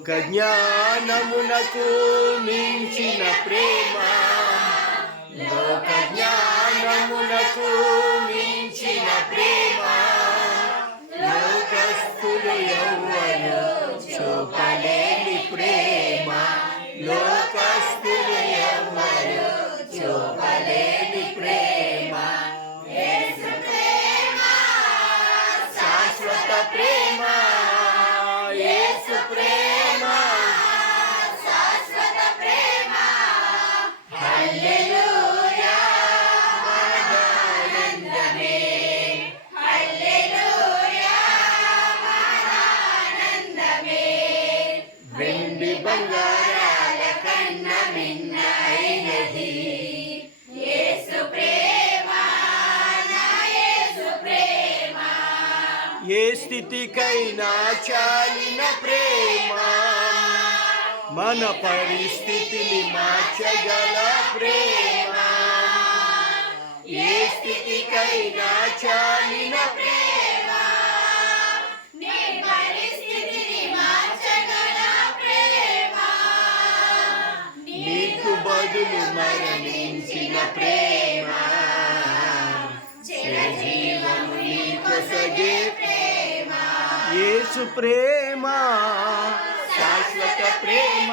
లోక జ్ఞానమునకు మించిన ప్రేమ, లోక జ్ఞానమునకు మించిన ప్రేమ లోకస్తులు ఎవ్వరు చూపలేని ప్రేమ, లోకస్తులు ఎవ్వరు చూపలేని ప్రేమ. యేసు ప్రేమ శాశ్వత ప్రేమ, యేసు ప్రేమ శాశ్వత ప్రేమ. హల్లెలూయా ఆనందమే, హల్లెలూయా ఆనందమే. వెండి బంగారాల కన్నా మిన్న అయినది యేసు ప్రేమ, నా యేసు ప్రేమ. ఏ స్థితికైనా చాలిన ప్రేమ, మన పరిస్థితిని మార్చగల ప్రేమ. ఏ స్థితికైనా చాలిన ప్రేమ, నీ పరిస్థితిని మార్చగల ప్రేమ. నీకు బదులు మరణించిన ప్రేమ, చిరజీవము నీకొసగే ప్రేమ. యేసు ప్రేమ శాశ్వత ప్రేమ.